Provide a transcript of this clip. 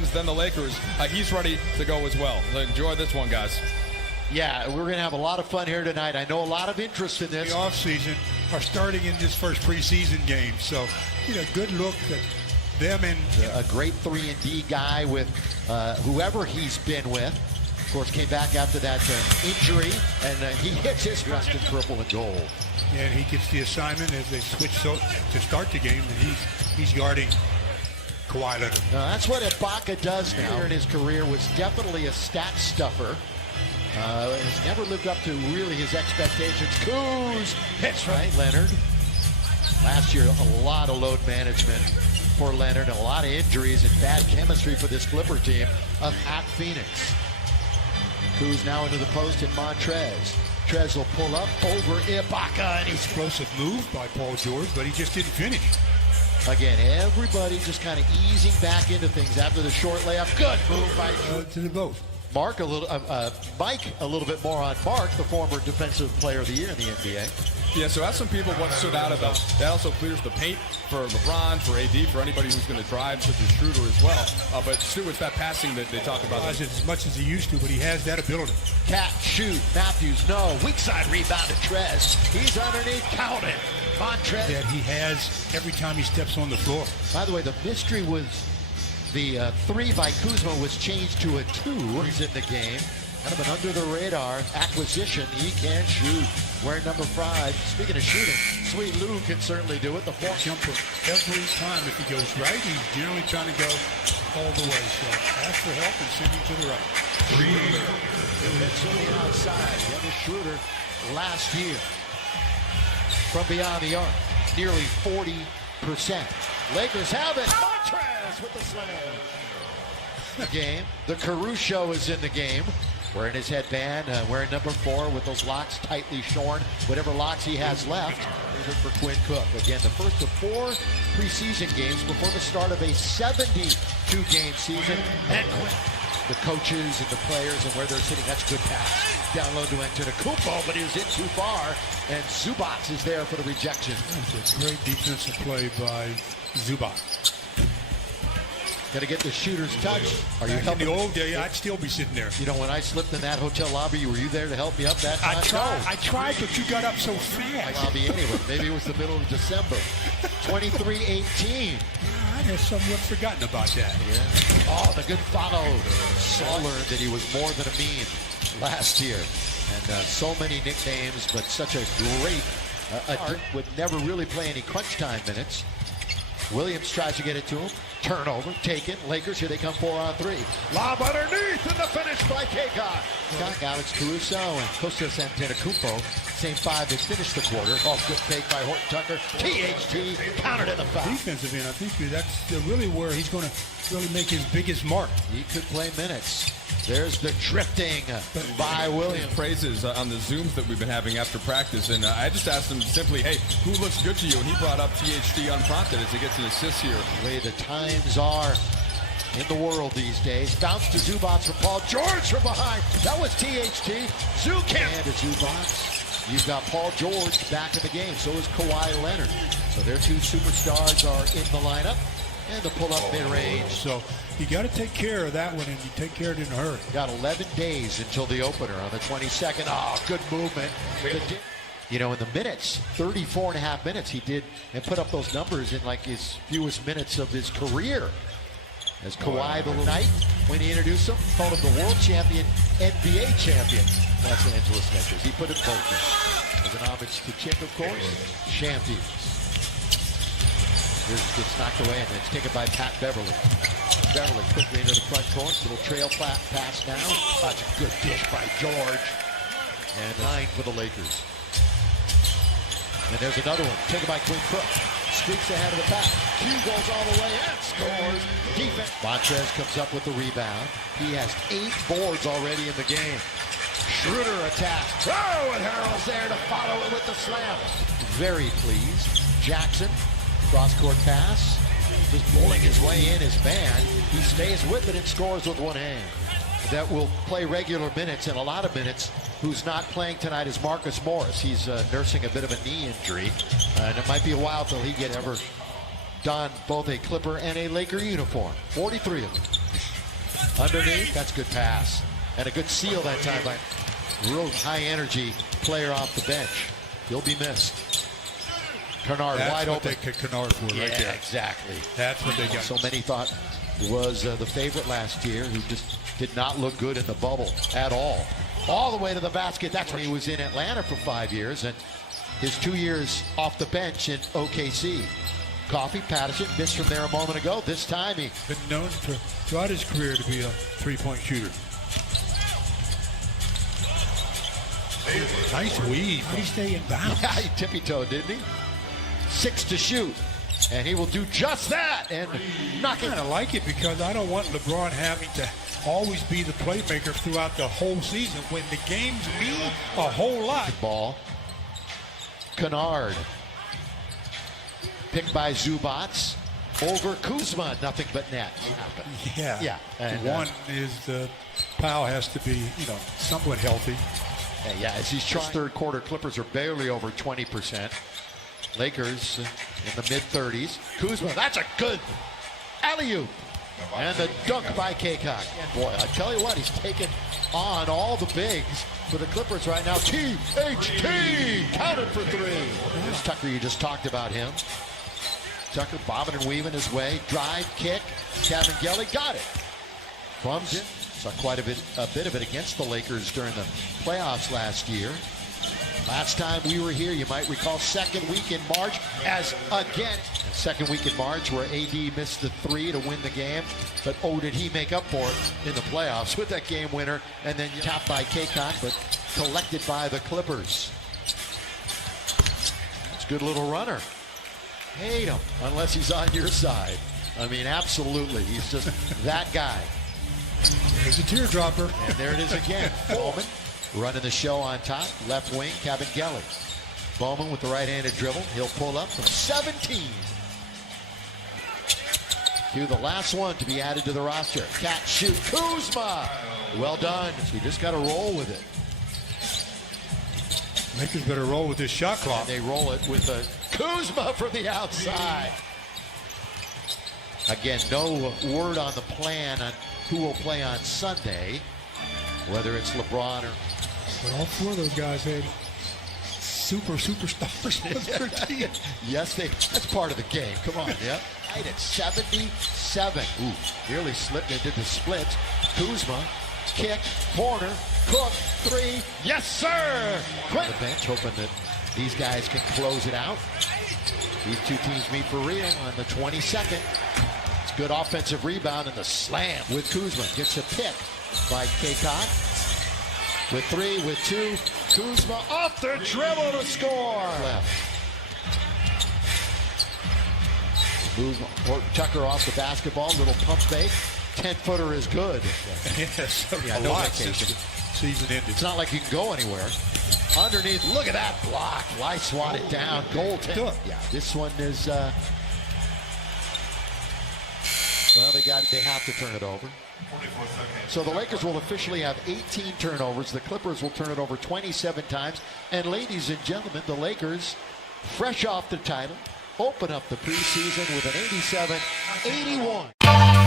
wins, then the Lakers. He's ready to go as well. Enjoy this one, guys. Yeah, we're going to have a lot of fun here tonight. I know a lot of interest in this. The offseason are starting in this first preseason game, so good look at them. And a great 3-and-D guy with whoever he's been with. Of course, came back after that injury, and he hits his dressed in purple and gold. And he gets the assignment as they switch to start the game, and he's guarding Kawhi Leonard. Now, that's what Ibaka does now. In his career was definitely a stat stuffer. Has never lived up to really his expectations. Kuz hits right. Leonard. Last year, a lot of load management for Leonard, and a lot of injuries and bad chemistry for this Clipper team at Phoenix. Kuz now into the post in Montrez. Montrez will pull up over Ibaka, and he's explosive move by Paul George, but he just didn't finish. Again, everybody just kind of easing back into things after the short layup. Good move by to the both. Mike a little bit more on Mark, the former Defensive Player of the Year in the NBA. Yeah, so ask some people what stood out about that. Also clears the paint for LeBron, for AD, for anybody who's going to drive, such as Schroeder as well. But Stu, it's that passing that they talk about. As much as he used to, but he has that ability. Cat, shoot, Matthews, no. Weak side rebound to Trez. He's underneath, count it. Montrez. That he has every time he steps on the floor. By the way, the mystery was the 3 by Kuzma was changed to a 2. He's in the game. Kind of an under-the-radar acquisition. He can shoot. Wearing number 5. Speaking of shooting, Sweet Lou can certainly do it. The fourth jumper every time. If he goes right, he's generally trying to go all the way. So ask for help and send him to the right. 3. Hits on the outside. Dennis Schroeder last year from beyond the arc, nearly 40%. Lakers have it. Montrez with the slam. The game. The Caruso is in the game. Wearing his headband, wearing number 4 with those locks tightly shorn. Whatever locks he has left. For Quinn Cook. Again, the first of 4 preseason games before the start of a 72-game season. And the coaches and the players and where they're sitting, that's a good pass. Down low to Antetokounmpo, but he was in too far. And Zubac is there for the rejection. That's a great defensive play by Zubac. Got to get the shooter's touch. Are you helping? In the old day, I'd still be sitting there. You know, when I slipped in that hotel lobby, were you there to help me up that time? I tried, but you got up so fast. Lobby anyway. Maybe it was the middle of December. 23-18. I had somewhat forgotten about that. Yeah. Oh, the good follow. Saul learned that he was more than a meme last year. And so many nicknames, but such a great would never really play any crunch time minutes. Williams tries to get it to him. Turnover, taken. Lakers, here they come 4-on-3. Lob underneath, and the finish by Kaycott. Alex Caruso and Kostas Antetokounmpo, same 5 that finished the quarter. Oh, good fake by Horton Tucker. THT countered in the foul. Defensive end, I think that's really where he's going to really make his biggest mark. He could play minutes. There's the drifting by Williams. Praises on the Zooms that we've been having after practice, and I just asked him simply, hey, who looks good to you? And he brought up THT unprompted as he gets an assist here. The way the times are in the world these days. Bounce to Zubac from Paul George from behind. That was THT. And to Zubac. You've got Paul George back in the game. So is Kawhi Leonard. So their 2 superstars are in the lineup. And the pull-up mid-range. So you got to take care of that one, and you take care of it in a hurry. Got 11 days until the opener on the 22nd. Oh, good movement. You know, in the minutes, 34.5 minutes, he did and put up those numbers in like his fewest minutes of his career. As Kawhi the night when he introduced him, called him the world champion, NBA champion, Los Angeles Lakers. He put it both in. As an homage to Chip, of course, champions. Gets knocked away, and it's taken by Pat Beverly. Beverly quickly into the front court. Little trail pass now. That's a good dish by George. And 9 for the Lakers. And there's another one. Taken by Quinn Cook. Streaks ahead of the pack. Q goes all the way and scores. Defense. Montrez comes up with the rebound. He has 8 boards already in the game. Schroeder attacks. Oh, and Harrell's there to follow it with the slam. Very pleased. Jackson. Cross-court pass, just pulling his way in his man. He stays with it and scores with one hand. That will play regular minutes and a lot of minutes. Who's not playing tonight is Marcus Morris. He's nursing a bit of a knee injury. And it might be a while till he gets ever donned both a Clipper and a Laker uniform. 43 of them. Underneath, that's a good pass. And a good seal that time by real high energy player off the bench. He'll be missed. Kennard wide open. That's what they kicked Kennard for right there. Exactly. That's what they got. So many thought was the favorite last year, who just did not look good in the bubble at all. All the way to the basket. That's when he was in Atlanta for 5 years, and his 2 years off the bench in OKC. Coffey, Patterson missed from there a moment ago. This time he been known throughout his career to be a three-point shooter. Nice weave. Did he stay in bounds? Yeah, he tippy-toed, didn't he? 6 to shoot. And he will do just that and knock it. I kind of like it because I don't want LeBron having to always be the playmaker throughout the whole season when the games mean a whole lot. Ball. Kennard. Picked by Zubats. Over Kuzma. Nothing but net. Yeah. And one is the Powell has to be, somewhat healthy. Yeah, as he's trying. Third quarter, Clippers are barely over 20%. Lakers in the mid-30s. Kuzma, that's a good alley-oop. And the dunk by Kaycock. Boy, I tell you what, he's taken on all the bigs for the Clippers right now. THT counted for 3. There's Tucker, you just talked about him. Tucker bobbing and weaving his way. Drive, kick. Cavangeli got it. Bums it. Saw quite a bit of it against the Lakers during the playoffs last year. Last time we were here, you might recall, second week in March, as again, second week in March where AD missed the 3 to win the game, but did he make up for it in the playoffs with that game winner, and then tapped by Kaycock, but collected by the Clippers. It's a good little runner. Hate him, unless he's on your side. I mean, absolutely, he's just that guy. There's a teardropper. And there it is again. Bowman running the show on top. Left wing, Cavangeli. Bowman with the right-handed dribble. He'll pull up from 17. Cue the last one to be added to the roster. Catch, shoot, Kuzma. Well done. You just got to roll with it. Lakers better roll with this shot clock. And they roll it with a Kuzma from the outside. Again, no word on the plan on who will play on Sunday, whether it's LeBron or... But all 4 of those guys had superstars on their team. Yes, that's part of the game. Come on. Yep. Right at 77. Ooh, nearly slipped into the splits. Kuzma, kick, corner, Cook, 3. Yes, sir! Quinn. The bench hoping that these guys can close it out. These two teams meet for real on the 22nd. It's good offensive rebound and the slam with Kuzma. Gets a pick by Kaycock. With 3, with 2, Kuzma off the dribble to score. Left. Move Tucker off the basketball. Little pump fake. 10-footer is good. Yes, no vacation. Season ended. It's not like you can go anywhere. Underneath, look at that block. Why swat it down? Goaltend. Yeah, this one is. Well, they have to turn it over. So the Lakers will officially have 18 turnovers. The Clippers will turn it over 27 times. And ladies and gentlemen, the Lakers, fresh off the title, open up the preseason with an 87-81.